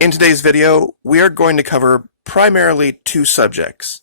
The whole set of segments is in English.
In today's video, we are going to cover primarily two subjects.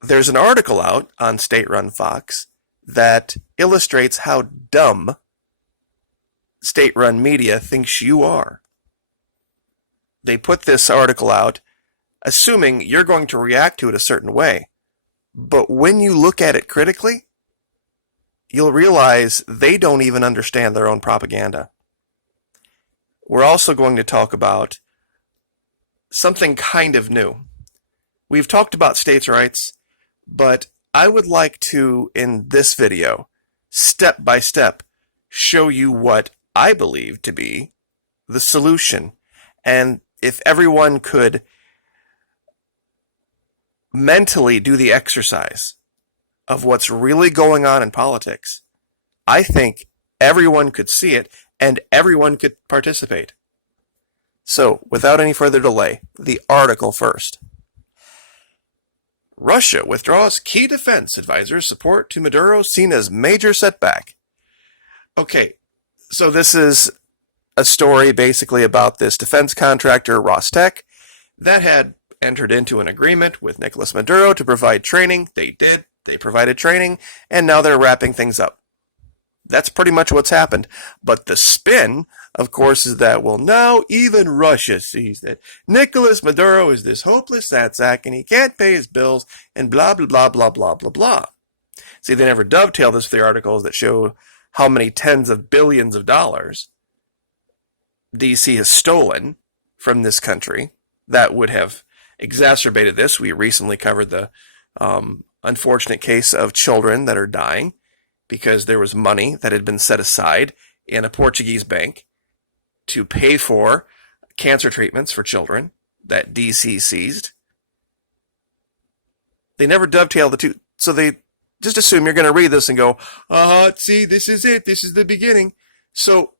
There's an article out on state-run Fox that illustrates how dumb state-run media thinks you are. They put this article out assuming you're going to react to it a certain way. But when you look at it critically, you'll realize they don't even understand their own propaganda. We're also going to talk about something kind of new. We've talked about states' rights, but I would like to, in this video, step by step, show you what I believe to be the solution. And if everyone could mentally do the exercise of what's really going on in politics, I think everyone could see it and everyone could participate. So, without any further delay, the article first. Russia withdraws key defense advisors' support to Maduro seen as major setback. Okay, so this is a story basically about this defense contractor, Rostec, that had entered into an agreement with Nicolas Maduro to provide training. They did. They provided training, and now they're wrapping things up. That's pretty much what's happened. But the spin, of course, is that, well, now even Russia sees that Nicolas Maduro is this hopeless sad sack and he can't pay his bills and blah, blah, blah, blah, blah, blah, blah. See, they never dovetail this with the articles that show how many tens of billions of dollars DC has stolen from this country that would have exacerbated this. We recently covered the unfortunate case of children that are dying because there was money that had been set aside in a Portuguese bank to pay for cancer treatments for children that DC seized. They never dovetail the two, so they just assume you're going to read this and go, see, this is it, this is the beginning. So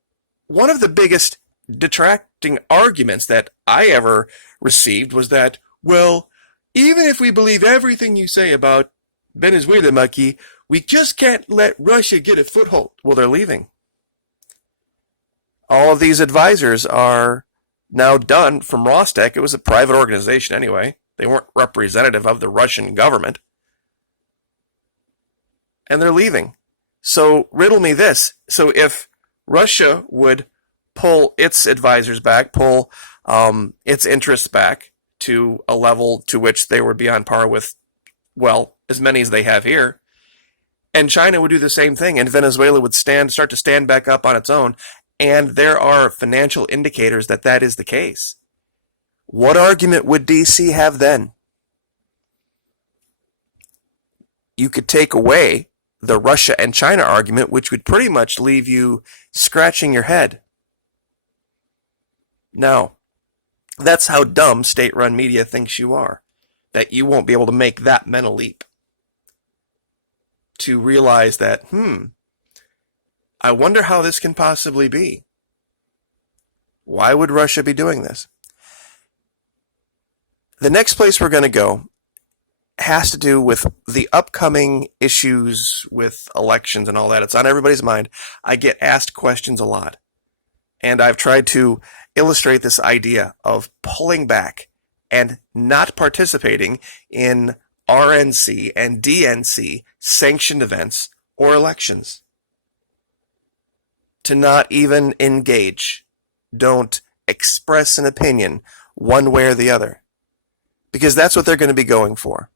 one of the biggest detracting arguments that I ever received was that, well, even if we believe everything you say about Venezuela, Maki, we just can't let Russia get a foothold. Well, they're leaving. All of these advisors are now done from Rostec. It was a private organization anyway. They weren't representative of the Russian government. And they're leaving. So riddle me this. So if Russia would pull its advisors back, pull its interests back to a level to which they would be on par with, well, as many as they have here, and China would do the same thing, and Venezuela would start to stand back up on its own, and there are financial indicators that that is the case. What argument would DC have then? You could take away the Russia and China argument, which would pretty much leave you scratching your head. Now, that's how dumb state-run media thinks you are, that you won't be able to make that mental leap to realize that, I wonder how this can possibly be. Why would Russia be doing this? The next place we're going to go has to do with the upcoming issues with elections and all that. It's on everybody's mind. I get asked questions a lot. And I've tried to illustrate this idea of pulling back and not participating in RNC and DNC sanctioned events or elections. To not even engage. Don't express an opinion one way or the other. Because that's what they're going to be going for.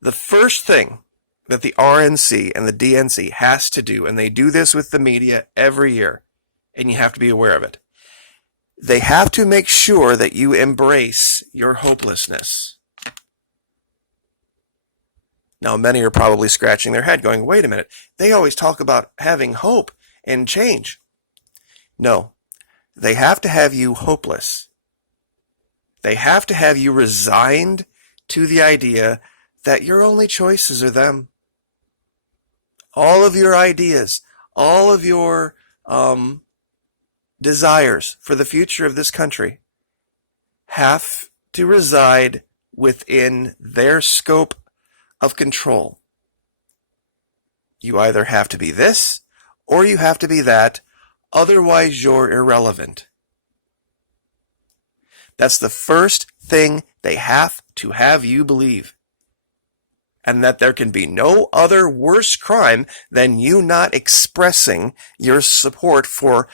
The first thing that the RNC and the DNC has to do, and they do this with the media every year, and you have to be aware of it, they have to make sure that you embrace your hopelessness. Now, many are probably scratching their head going, wait a minute, they always talk about having hope and change. No, they have to have you hopeless. They have to have you resigned to the idea that your only choices are them. All of your ideas, all of your desires for the future of this country have to reside within their scope of control. You either have to be this or you have to be that, otherwise you're irrelevant. That's the first thing they have to have you believe. And that there can be no other worse crime than you not expressing your support for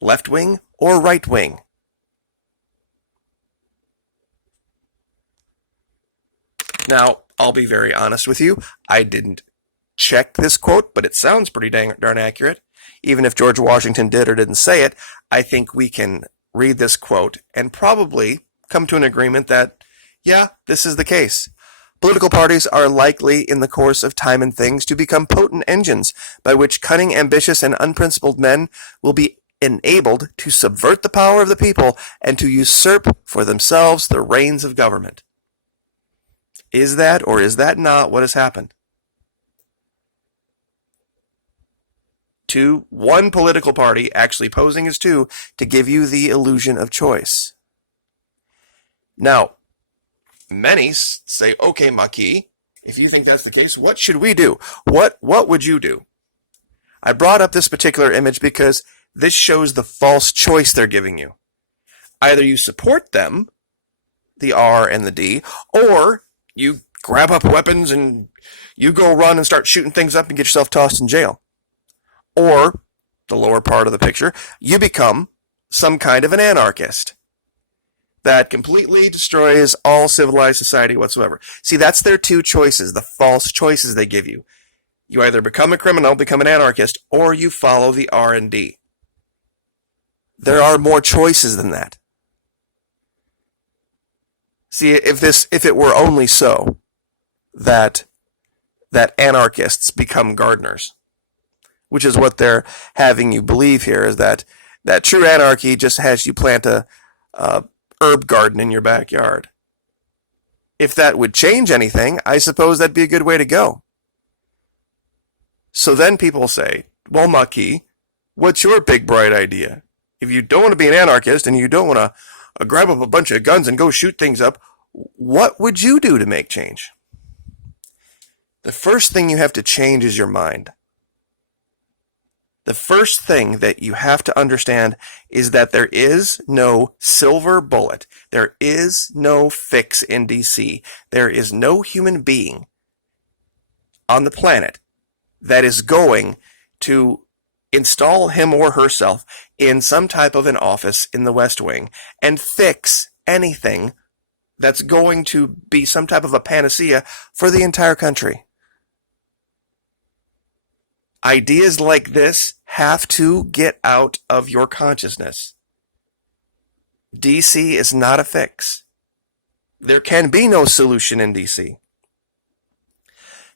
left wing or right wing. Now, I'll be very honest with you. I didn't check this quote, but it sounds pretty darn accurate. Even if George Washington did or didn't say it, I think we can read this quote and probably come to an agreement that, yeah, this is the case. Political parties are likely, in the course of time and things, to become potent engines by which cunning, ambitious, and unprincipled men will be enabled to subvert the power of the people and to usurp for themselves the reins of government. Is that or is that not what has happened? One political party actually posing as two to give you the illusion of choice. Now, many say, okay, Maki, if you think that's the case, what should we do? What would you do? I brought up this particular image because this shows the false choice they're giving you. Either you support them, the R and the D, or you grab up weapons and you go run and start shooting things up and get yourself tossed in jail. Or, the lower part of the picture, you become some kind of an anarchist that completely destroys all civilized society whatsoever. See, that's their two choices, the false choices they give you. You either become a criminal, become an anarchist, or you follow the R and D. There are more choices than that. See, if it were only so that anarchists become gardeners, which is what they're having you believe here, is that true anarchy just has you plant a herb garden in your backyard. If that would change anything, I suppose that'd be a good way to go. So then people say, well, Maki, what's your big bright idea? If you don't want to be an anarchist and you don't want to grab up a bunch of guns and go shoot things up, what would you do to make change? The first thing you have to change is your mind. The first thing that you have to understand is that there is no silver bullet. There is no fix in DC. There is no human being on the planet that is going to install him or herself in some type of an office in the West Wing and fix anything that's going to be some type of a panacea for the entire country. Ideas like this have to get out of your consciousness. DC is not a fix. There can be no solution in DC.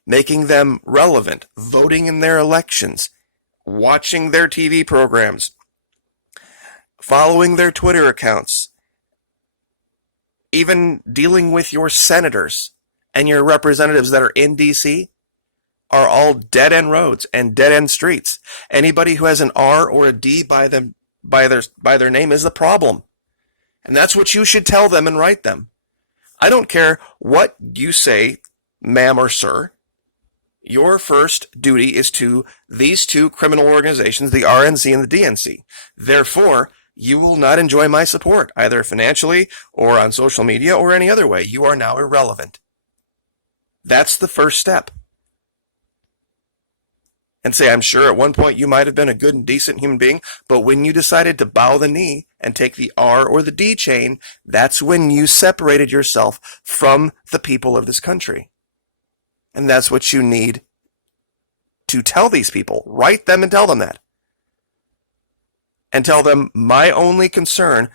Making them relevant, voting in their elections, watching their TV programs, following their Twitter accounts, even dealing with your senators and your representatives that are in DC are all dead-end roads and dead-end streets. Anybody who has an R or a D by their name is the problem. And that's what you should tell them and write them. I don't care what you say, ma'am or sir. Your first duty is to these two criminal organizations, the RNC and the DNC. Therefore, you will not enjoy my support, either financially or on social media or any other way. You are now irrelevant. That's the first step. And say, I'm sure at one point you might have been a good and decent human being, but when you decided to bow the knee and take the R or the D chain, that's when you separated yourself from the people of this country. And that's what you need to tell these people. Write them and tell them that. And tell them my only concern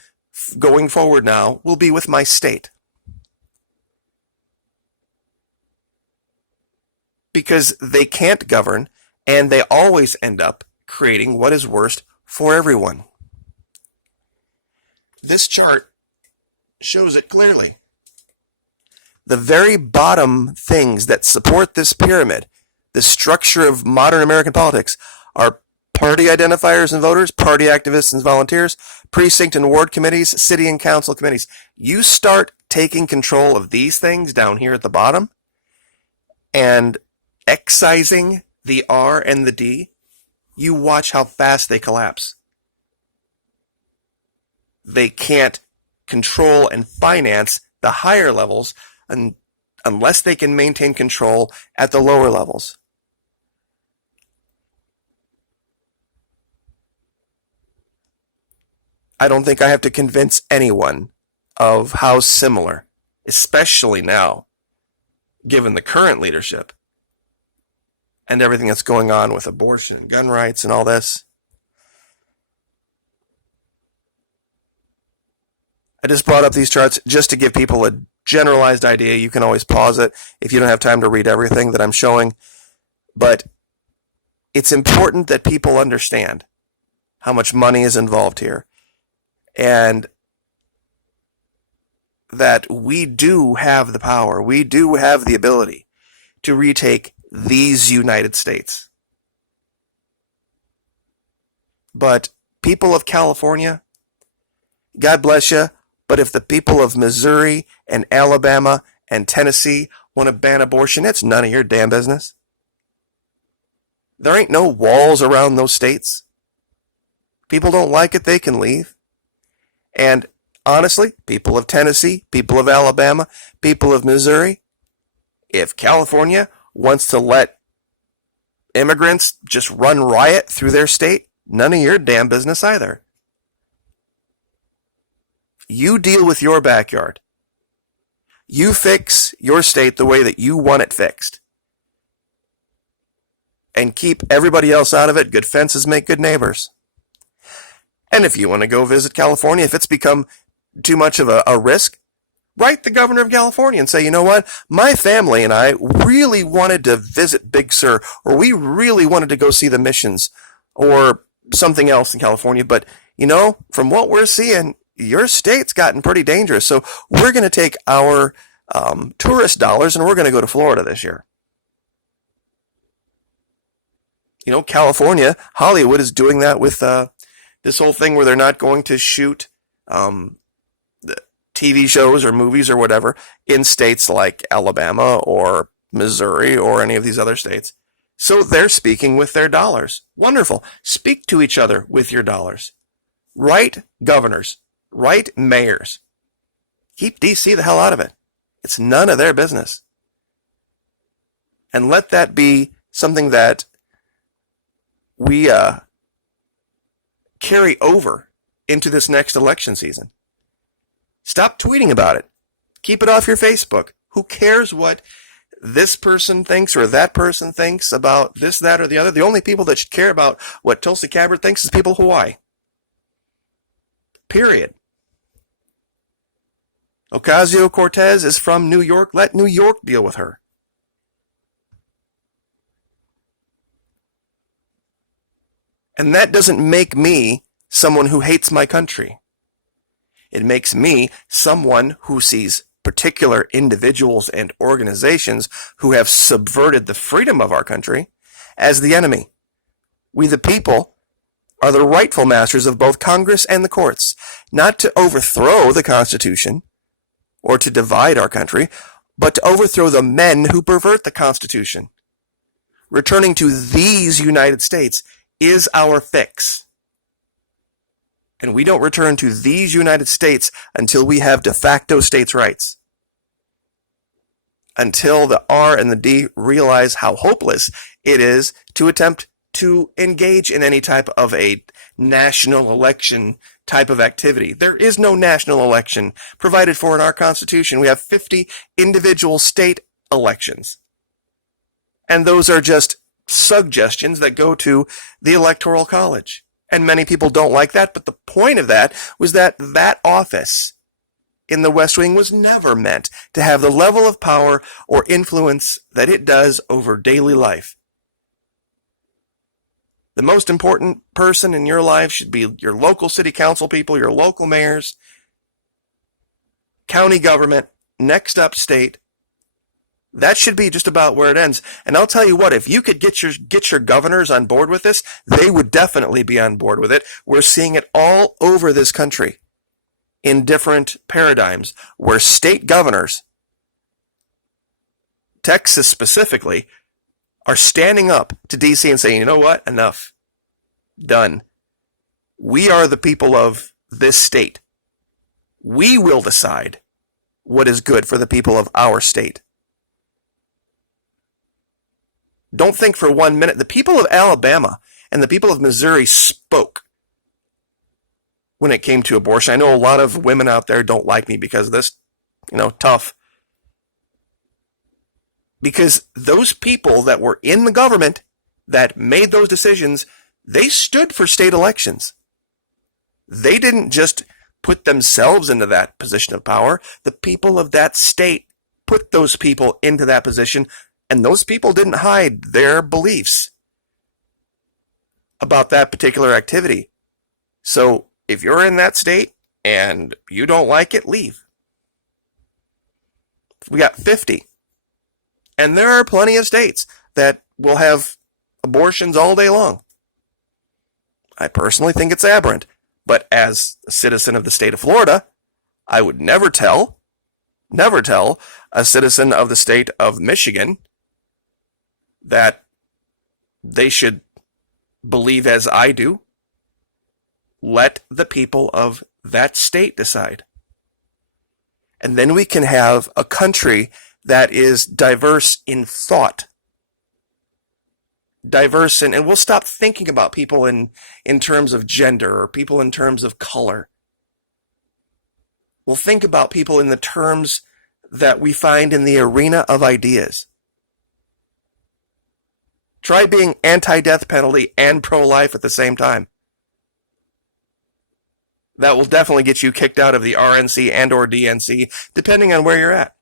going forward now will be with my state. Because they can't govern, and they always end up creating what is worst for everyone. This chart shows it clearly. The very bottom things that support this pyramid, the structure of modern American politics, are party identifiers and voters, party activists and volunteers, precinct and ward committees, city and council committees. You start taking control of these things down here at the bottom and excising the R and the D, you watch how fast they collapse. They can't control and finance the higher levels unless they can maintain control at the lower levels. I don't think I have to convince anyone of how similar, especially now, given the current leadership and everything that's going on with abortion and gun rights and all this. I just brought up these charts just to give people a generalized idea. You can always pause it if you don't have time to read everything that I'm showing. But it's important that people understand how much money is involved here, and that we do have the power, we do have the ability to retake these United States. But people of California, God bless you, but if the people of Missouri and Alabama and Tennessee want to ban abortion, it's none of your damn business. There ain't no walls around those states. People don't like it, they can leave. And honestly, people of Tennessee, people of Alabama, people of Missouri, if California wants to let immigrants just run riot through their state, none of your damn business either. You deal with your backyard. You fix your state the way that you want it fixed. And keep everybody else out of it. Good fences make good neighbors. And if you want to go visit California, if it's become too much of a risk, write the governor of California and say, you know what, my family and I really wanted to visit Big Sur, or we really wanted to go see the missions, or something else in California. But, you know, from what we're seeing, your state's gotten pretty dangerous. So we're going to take our tourist dollars and we're going to go to Florida this year. You know, California, Hollywood is doing that with this whole thing where they're not going to shoot the TV shows or movies or whatever in states like Alabama or Missouri or any of these other states. So they're speaking with their dollars. Wonderful. Speak to each other with your dollars. Write governors. Write mayors. Keep DC the hell out of it. It's none of their business. And let that be something that we carry over into this next election season. Stop tweeting about it. Keep it off your Facebook. Who cares what this person thinks or that person thinks about this, that, or the other? The only people that should care about what Tulsi Gabbard thinks is people of Hawaii. Period. Ocasio-Cortez is from New York. Let New York deal with her. And that doesn't make me someone who hates my country. It makes me someone who sees particular individuals and organizations who have subverted the freedom of our country as the enemy. We, the people, are the rightful masters of both Congress and the courts, not to overthrow the Constitution or to divide our country, but to overthrow the men who pervert the Constitution. Returning to these United States is our fix. And we don't return to these United States until we have de facto states' rights. Until the R and the D realize how hopeless it is to attempt to engage in any type of a national election type of activity. There is no national election provided for in our Constitution. We have 50 individual state elections. And those are just suggestions that go to the Electoral College. And many people don't like that, but the point of that was that that office in the West Wing was never meant to have the level of power or influence that it does over daily life. The most important person in your life should be your local city council people, your local mayors, county government, next up state. That should be just about where it ends. And I'll tell you what, if you could get your governors on board with this, they would definitely be on board with it. We're seeing it all over this country in different paradigms where state governors, Texas specifically, are standing up to DC and saying, you know what, enough, done. We are the people of this state. We will decide what is good for the people of our state. Don't think for 1 minute. The people of Alabama and the people of Missouri spoke when it came to abortion. I know a lot of women out there don't like me because of this, tough. Because those people that were in the government that made those decisions, they stood for state elections. They didn't just put themselves into that position of power. The people of that state put those people into that position, and those people didn't hide their beliefs about that particular activity. So if you're in that state and you don't like it, leave. We got 50. And there are plenty of states that will have abortions all day long. I personally think it's aberrant. But as a citizen of the state of Florida, I would never tell a citizen of the state of Michigan that they should believe as I do. Let the people of that state decide. And then we can have a country that is diverse in thought. Diverse and we'll stop thinking about people in terms of gender or people in terms of color. We'll think about people in the terms that we find in the arena of ideas. Try being anti-death penalty and pro-life at the same time. That will definitely get you kicked out of the RNC and or DNC, depending on where you're at.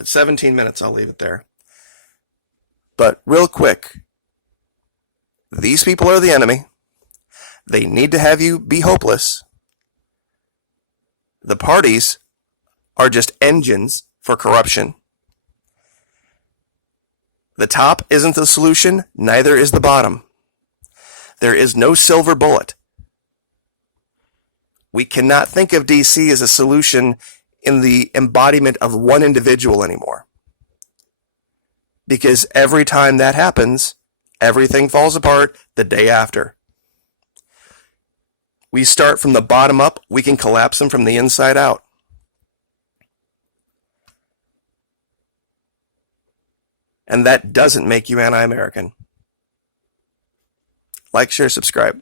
At 17 minutes, I'll leave it there. But real quick, these people are the enemy. They need to have you be hopeless. The parties are just engines for corruption. The top isn't the solution, neither is the bottom. There is no silver bullet. We cannot think of DC as a solution in the embodiment of one individual anymore. Because every time that happens, everything falls apart the day after. We start from the bottom up, we can collapse them from the inside out. And that doesn't make you anti-American. Like, share, subscribe.